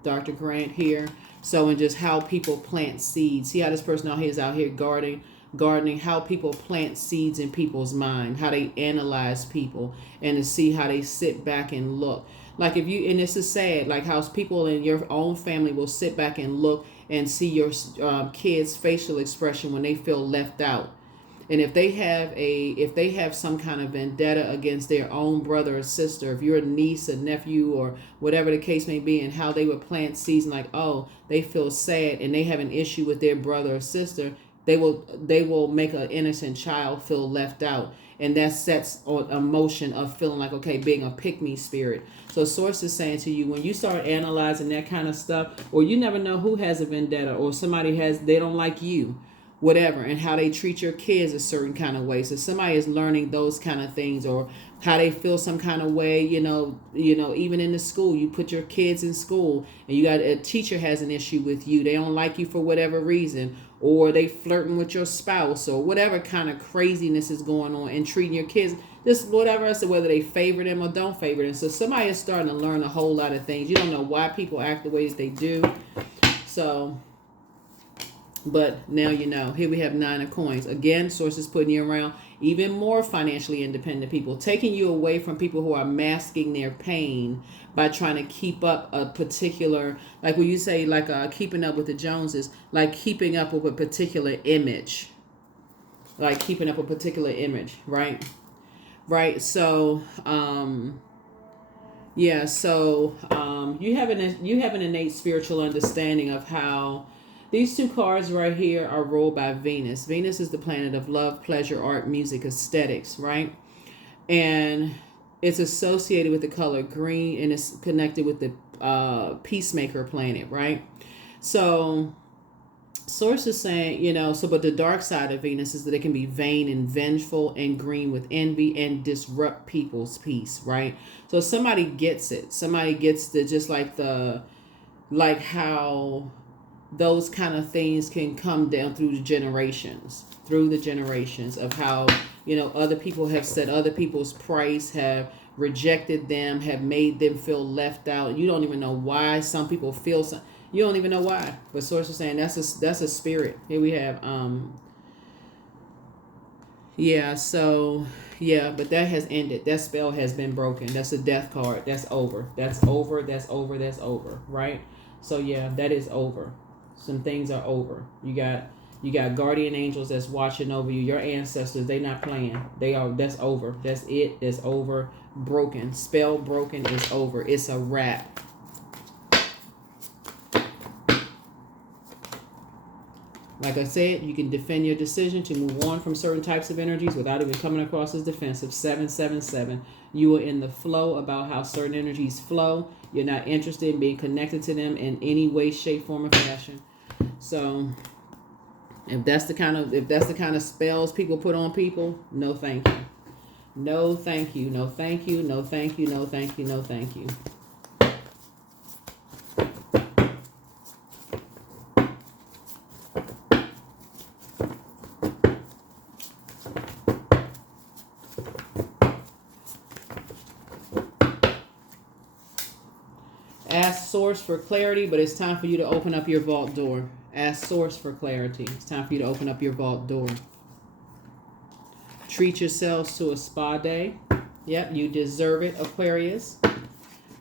Dr. Grant here. So, and just how people plant seeds. See how this person out here is out here gardening, how people plant seeds in people's mind, how they analyze people, and to see how they sit back and look. Like, if you, and this is sad, like how people in your own family will sit back and look and see your kids' facial expression when they feel left out. And if they have some kind of vendetta against their own brother or sister, if you're a niece, a nephew, or whatever the case may be, and how they would plant seeds, like, oh, they feel sad and they have an issue with their brother or sister, they will make an innocent child feel left out. And that sets on a motion of feeling like, okay, being a pick-me spirit. So Source is saying to you, when you start analyzing that kind of stuff, or you never know who has a vendetta, or they don't like you, whatever, and how they treat your kids a certain kind of way. So somebody is learning those kind of things, or how they feel some kind of way, even in the school, you put your kids in school and you got a teacher has an issue with you. They don't like you for whatever reason, or they flirting with your spouse, or whatever kind of craziness is going on, and treating your kids, just whatever else, whether they favor them or don't favor them. So somebody is starting to learn a whole lot of things. You don't know why people act the way that they do. So, but now you know. Here we have 9 of coins. Again, Source is putting you around even more financially independent people, taking you away from people who are masking their pain by trying to keep up a particular, like when you say, like keeping up with the Joneses, like keeping up with a particular image, right? So, yeah. So, you have an innate spiritual understanding of how these 2 cards right here are ruled by Venus. Venus is the planet of love, pleasure, art, music, aesthetics, right? And it's associated with the color green, and it's connected with the peacemaker planet, right? So Source is saying, but the dark side of Venus is that it can be vain and vengeful and green with envy and disrupt people's peace, right? So somebody gets it. Somebody gets the, just like how those kind of things can come down through the generations, of how, other people have set other people's price, have rejected them, have made them feel left out. You don't even know why some people feel some. You don't even know why. But Source is saying that's a spirit. Here we have yeah, so yeah, but that has ended. That spell has been broken. That's a death card. That's over. That's over. That's over. That's over. Right? So yeah, that is over. Some things are over. You got guardian angels that's watching over you. Your ancestors, they not playing. That's over. That's it. That's over. Broken. Spell broken is over. It's a wrap. Like I said, you can defend your decision to move on from certain types of energies without even coming across as defensive. 777. You are in the flow about how certain energies flow. You're not interested in being connected to them in any way, shape, form, or fashion. So if that's the kind of spells people put on people, no thank you. No thank you. No thank you. No thank you. No thank you. No thank you. Ask Source for clarity, but it's time for you to open up your vault door. Ask Source for clarity. It's time for you to open up your vault door. Treat yourselves to a spa day. Yep, you deserve it, Aquarius.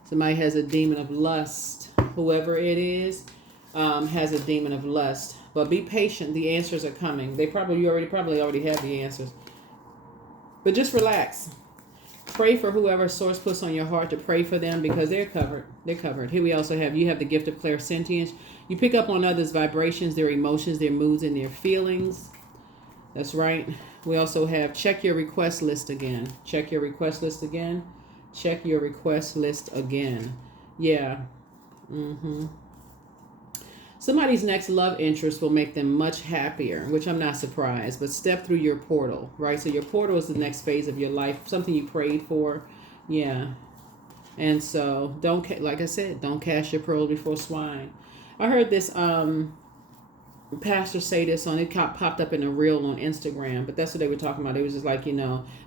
Somebody has a demon of lust. Whoever it is has a demon of lust. But be patient. The answers are coming. You probably already have the answers. But just relax. Pray for whoever Source puts on your heart to pray for them, because they're covered. They're covered. Here we also have, you have the gift of clairsentience. You pick up on others' vibrations, their emotions, their moods, and their feelings. That's right. We also have check your request list again. Check your request list again. Check your request list again. Yeah. Somebody's next love interest will make them much happier, which I'm not surprised, but step through your portal, right? So your portal is the next phase of your life, something you prayed for. Yeah. And so like I said, don't cast your pearls before swine. I heard this pastor say this it popped up in a reel on Instagram, but that's what they were talking about. It was just like,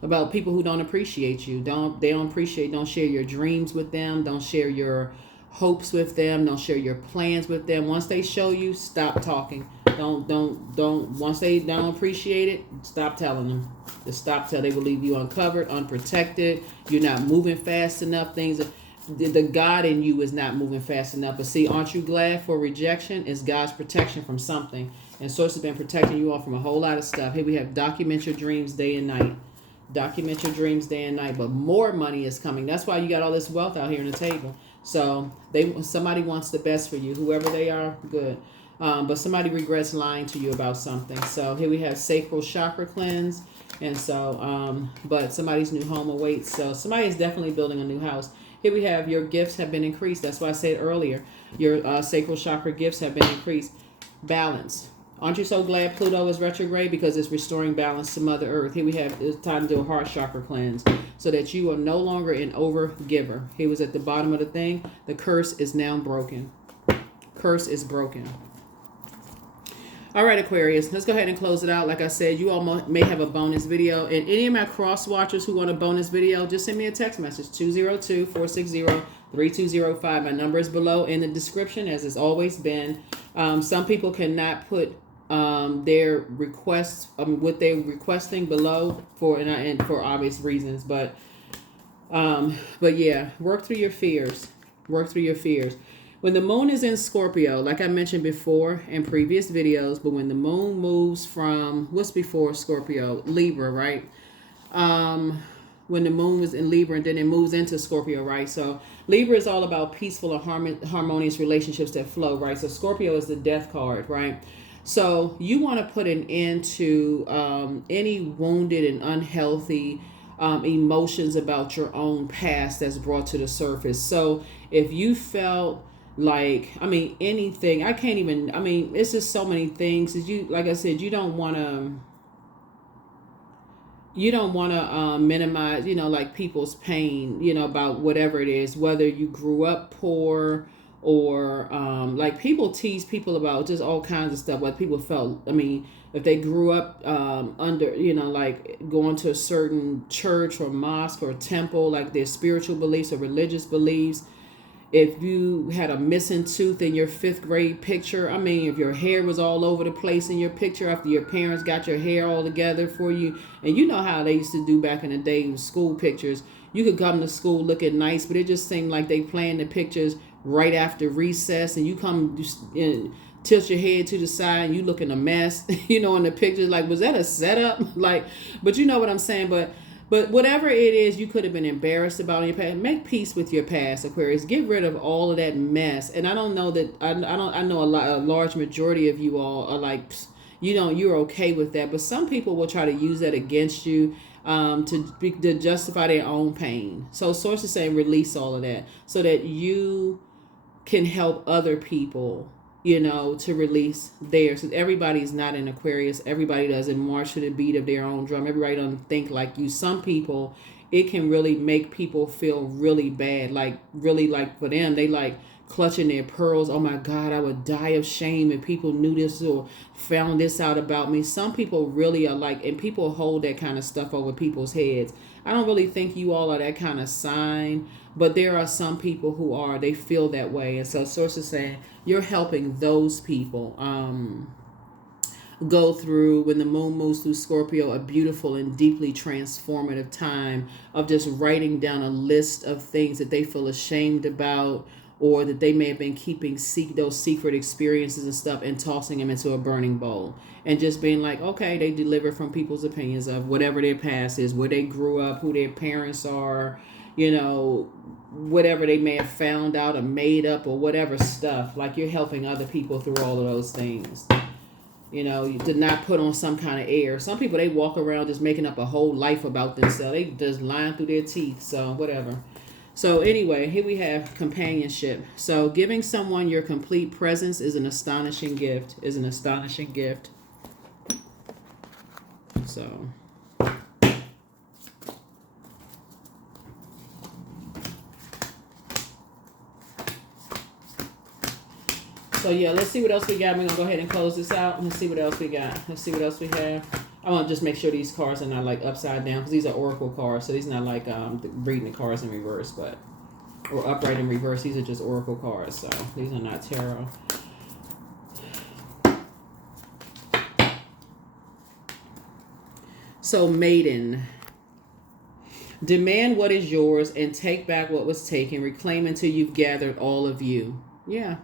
about people who don't appreciate you. Don't share your dreams with them. Don't share your hopes with them. Don't share your plans with them. Once they show you, stop talking. Once they don't appreciate it, stop telling them. Just stop till they will leave you uncovered, unprotected. You're not moving fast enough. The God in you is not moving fast enough. But see, aren't you glad for rejection? It's God's protection from something. And Source has been protecting you all from a whole lot of stuff. Here we have document your dreams day and night. Document your dreams day and night. But more money is coming. That's why you got all this wealth out here on the table. So somebody wants the best for you. Whoever they are, good. But somebody regrets lying to you about something. So here we have sacral chakra cleanse. And so, but somebody's new home awaits. So somebody is definitely building a new house. Here we have your gifts have been increased. That's why I said earlier, your sacral chakra gifts have been increased. Balance. Aren't you so glad Pluto is retrograde? Because it's restoring balance to Mother Earth. Here we have, it's time to do a heart chakra cleanse so that you are no longer an over giver. He was at the bottom of the thing. The curse is now broken. Curse is broken. All right, Aquarius, let's go ahead and close it out. Like I said, you all may have a bonus video. And any of my cross watchers who want a bonus video, just send me a text message, 202-460-3205. My number is below in the description, as it's always been. Some people cannot put their requests, what they're requesting below for obvious reasons. But yeah, work through your fears. Work through your fears. When the moon is in Scorpio, like I mentioned before in previous videos, but when the moon moves from, what's before Scorpio? Libra, right? When the moon was in Libra and then it moves into Scorpio, right? So Libra is all about peaceful and harmonious relationships that flow, right? So Scorpio is the death card, right? So you want to put an end to any wounded and unhealthy emotions about your own past that's brought to the surface. So if you felt like, anything, it's just so many things. Like I said, you don't want to minimize, like people's pain, about whatever it is, whether you grew up poor or like people tease people about just all kinds of stuff. Like people felt, I mean, if they grew up under, you know, like going to a certain church or mosque or temple, like their spiritual beliefs or religious beliefs. If you had a missing tooth in your fifth grade picture, I mean, if your hair was all over the place in your picture after your parents got your hair all together for you, and you know how they used to do back in the day with school pictures, you could come to school looking nice, but it just seemed like they planned the pictures right after recess, and you come and tilt your head to the side and you looking a mess, you know, in the pictures. Like, was that a setup? Like, but you know what I'm saying? But whatever it is you could have been embarrassed about in your past, make peace with your past, Aquarius. Get rid of all of that mess. And I don't know that I know a large majority of you all are like, you know, you're okay with that. But some people will try to use that against you to justify their own pain. So source is saying release all of that so that you can help other people, you know, to release theirs. So everybody's not in Aquarius. Everybody doesn't march to the beat of their own drum. Everybody doesn't think like you. Some people, it can really make people feel really bad. Like, really, like for them, they like clutching their pearls. Oh my God, I would die of shame if people knew this or found this out about me. Some people really are like, and people hold that kind of stuff over people's heads. I don't really think you all are that kind of sign, but there are some people who are, they feel that way. And so source is saying you're helping those people go through, when the moon moves through Scorpio, a beautiful and deeply transformative time of just writing down a list of things that they feel ashamed about, or that they may have been keeping those secret experiences and stuff and tossing them into a burning bowl. And just being like, okay, they deliver from people's opinions of whatever their past is, where they grew up, who their parents are, you know, whatever they may have found out or made up or whatever stuff. Like, you're helping other people through all of those things. You know, you did not put on some kind of air. Some people, they walk around just making up a whole life about themselves. They just lying through their teeth. So whatever. So anyway, here we have companionship. So giving someone your complete presence is an astonishing gift. So yeah, let's see what else we got. We're going to go ahead and close this out. Let's see what else we got. Let's see what else we have. I want to just make sure these cards are not like upside down, because these are oracle cards. So these are not like reading the cards in reverse, or upright in reverse. These are just oracle cards. So these are not tarot. So maiden. Demand what is yours and take back what was taken. Reclaim until you've gathered all of you. Yeah.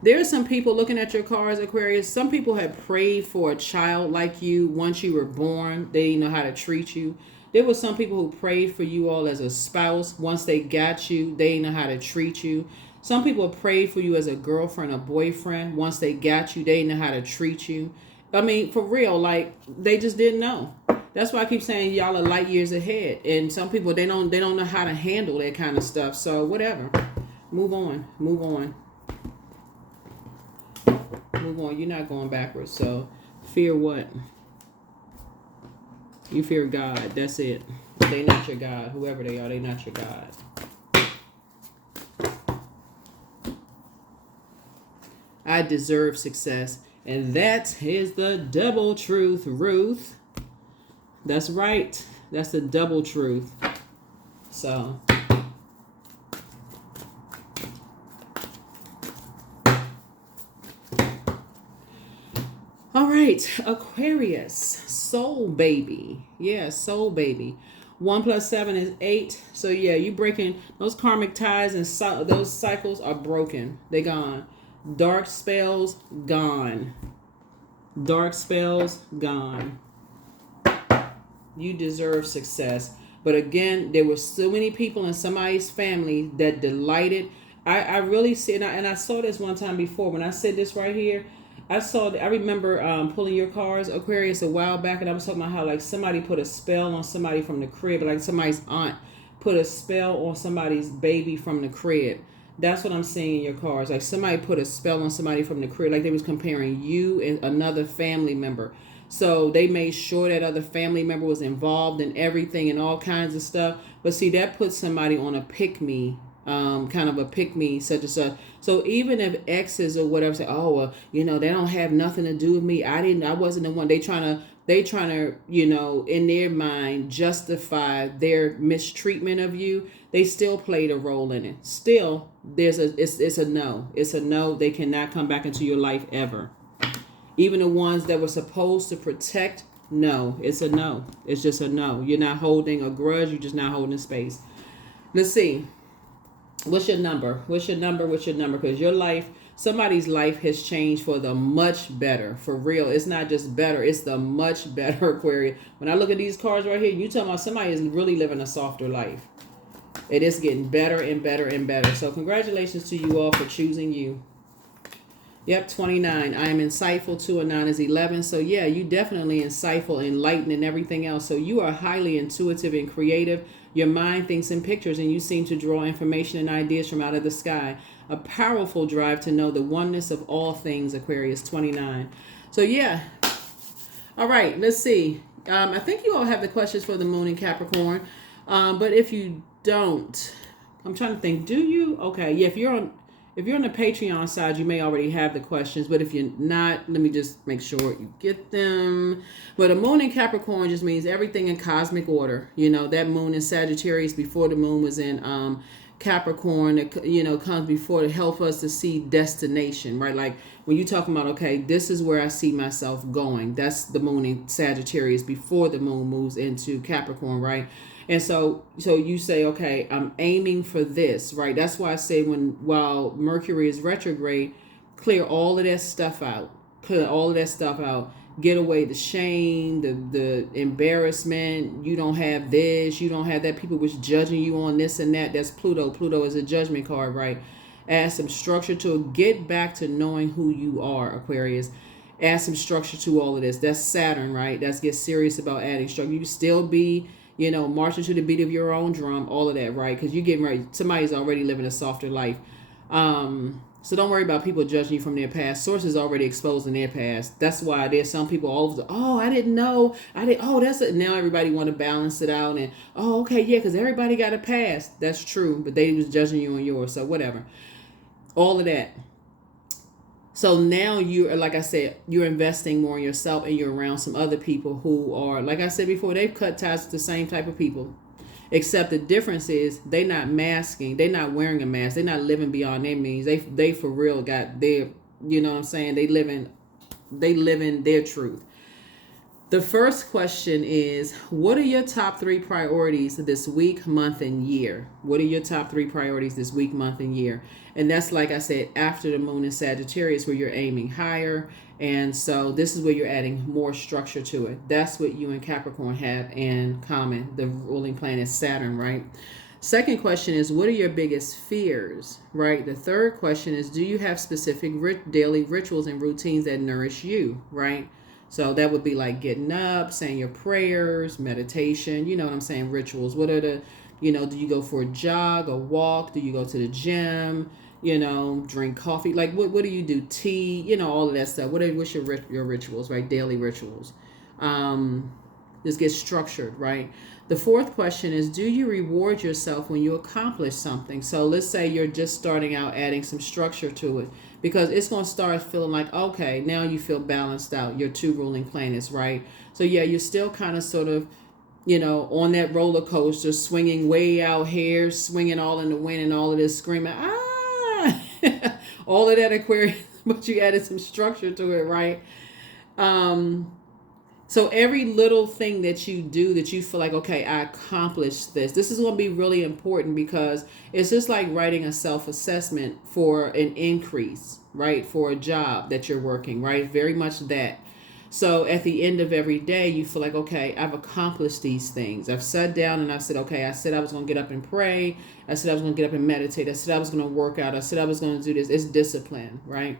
There are some people looking at your cards, Aquarius. Some people have prayed for a child like you once you were born. They didn't know how to treat you. There were some people who prayed for you all as a spouse. Once they got you, they didn't know how to treat you. Some people prayed for you as a girlfriend or boyfriend. Once they got you, they didn't know how to treat you. I mean, for real, like, they just didn't know. That's why I keep saying y'all are light years ahead. And some people, they don't know how to handle that kind of stuff. So whatever. Move on. You're not going backwards. So fear what? You fear God. That's it. They not your God. Whoever they are, they not your God. I deserve success. And that is the double truth, Ruth. That's right. That's the double truth. So all right, Aquarius, soul baby. Yeah, soul baby. 1 + 7 is 8. So yeah, you breaking those karmic ties, and those cycles are broken. They gone. Dark spells gone. You deserve success. But again, there were so many people in somebody's family that delighted. I really see, and I saw this one time before when I said this right here. I remember pulling your cards, Aquarius, a while back, and I was talking about how like somebody put a spell on somebody from the crib, like somebody's aunt put a spell on somebody's baby from the crib. That's what I'm seeing in your cards. Like somebody put a spell on somebody from the crib, like they was comparing you and another family member. So they made sure that other family member was involved in everything and all kinds of stuff. But see, that puts somebody on a pick me, kind of a pick me, such and such. So even if exes or whatever say, oh, well, they don't have nothing to do with me. I wasn't the one. They trying to, in their mind, justify their mistreatment of you. They still played a role in it. Still, it's a no. It's a no. They cannot come back into your life ever. Even the ones that were supposed to protect, no. It's a no. It's just a no. You're not holding a grudge. You're just not holding space. Let's see. What's your number? What's your number? Because your life, somebody's life has changed for the much better. For real. It's not just better. It's the much better, Aquarius. When I look at these cards right here, you talking about somebody is really living a softer life. It is getting better and better and better. So congratulations to you all for choosing you. Yep, 29. I am insightful. 2 and 9 is 11. So yeah, you definitely insightful, enlightened, and everything else. So you are highly intuitive and creative. Your mind thinks in pictures, and you seem to draw information and ideas from out of the sky. A powerful drive to know the oneness of all things, Aquarius, 29. So yeah. All right, let's see. I think you all have the questions for the moon in Capricorn. But if you don't, I'm trying to think, do you? Okay, yeah, if you're on the Patreon side, you may already have the questions, but if you're not, let me just make sure you get them. But a moon in Capricorn just means everything in cosmic order. That moon in Sagittarius before the moon was in Capricorn, it, comes before to help us to see destination, right? Like when you're talking about, okay, this is where I see myself going. That's the moon in Sagittarius before the moon moves into Capricorn, right? And so you say, okay, I'm aiming for this, right? That's why I say while Mercury is retrograde, clear all of that stuff out. Get away the shame, the embarrassment. You don't have this, you don't have that. People was judging you on this and that. That's Pluto. Pluto is a judgment card, right? Add some structure to it. Get back to knowing who you are, Aquarius. Add some structure to all of this. That's Saturn, right? Let's get serious about adding structure. You still be marching to the beat of your own drum, all of that, right? Because you're getting ready. Somebody's already living a softer life. So don't worry about people judging you from their past. Sources already exposing their past. That's why there's some people all over I didn't know. That's it. Now everybody want to balance it out. And, okay, yeah, because everybody got a past. That's true. But they was judging you on yours. So whatever. All of that. So now you're, like I said, you're investing more in yourself, and you're around some other people who are, like I said before, they've cut ties to the same type of people. Except the difference is they're not masking. They're not wearing a mask. They're not living beyond their means. They for real got their, you know what I'm saying? They live in their truth. The first question is, what are your top 3 priorities this week, month, and year? What are your top 3 priorities this week, month, and year? And that's, like I said, after the moon in Sagittarius, where you're aiming higher. And so this is where you're adding more structure to it. That's what you and Capricorn have in common. The ruling planet Saturn, right? Second question is, what are your biggest fears, right? The third question is, do you have specific daily rituals and routines that nourish you, right? So that would be like getting up, saying your prayers, meditation, you know what I'm saying, rituals. What are the, do you go for a jog, a walk? Do you go to the gym, drink coffee? Like what do you do? Tea, all of that stuff. What's your rituals, right? Daily rituals. Just get structured, right? The fourth question is, do you reward yourself when you accomplish something? So let's say you're just starting out, adding some structure to it, because it's going to start feeling like, okay, now you feel balanced out, your 2 ruling planets, right? So yeah, you're still kind of sort of, on that roller coaster, swinging way out here, swinging all in the wind and all of this, screaming, all of that, Aquarius, but you added some structure to it, right? So every little thing that you do that you feel like, okay, I accomplished this. This is going to be really important, because it's just like writing a self-assessment for an increase, right? For a job that you're working, right? Very much that. So at the end of every day, you feel like, okay, I've accomplished these things. I've sat down and I said, okay, I said I was going to get up and pray. I said I was going to get up and meditate. I said I was going to work out. I said I was going to do this. It's discipline, right?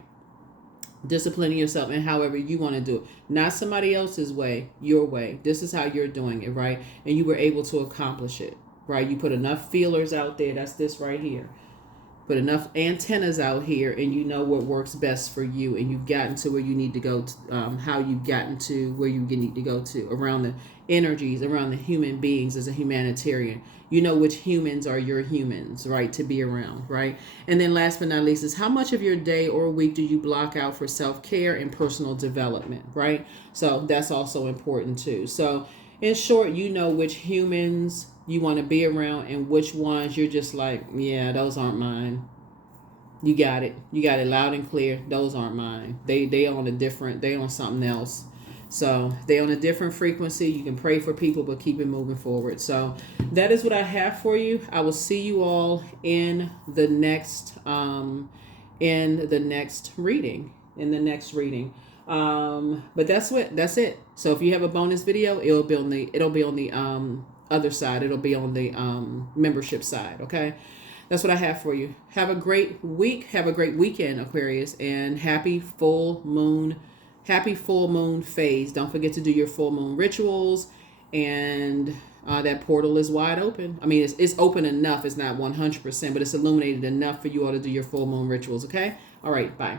Disciplining yourself and however you want to do it, not somebody else's way, your way. This is how you're doing it, right? And you were able to accomplish it, right? You put enough feelers out there. That's this right here. put enough antennas out here, and you know what works best for you, and you've gotten to where you need to go to, how you've gotten to where you need to go to, around the energies, around the human beings. As a humanitarian, you know which humans are your humans, right, to be around, right? And then last but not least is, how much of your day or week do you block out for self-care and personal development, right? So that's also important too. So in short, you know which humans you want to be around, and which ones you're just like, yeah, those aren't mine. You got it. You got it loud and clear. Those aren't mine. They on a different, they on something else. So they on a different frequency. You can pray for people, but keep it moving forward. So that is what I have for you. I will see you all in the next reading. But that's it. So if you have a bonus video, it'll be on the other side. It'll be on the membership side. Okay. That's what I have for you. Have a great week. Have a great weekend, Aquarius, and happy full moon phase. Don't forget to do your full moon rituals, and that portal is wide open. I mean, it's open enough. It's not 100%, but it's illuminated enough for you all to do your full moon rituals. Okay. All right. Bye.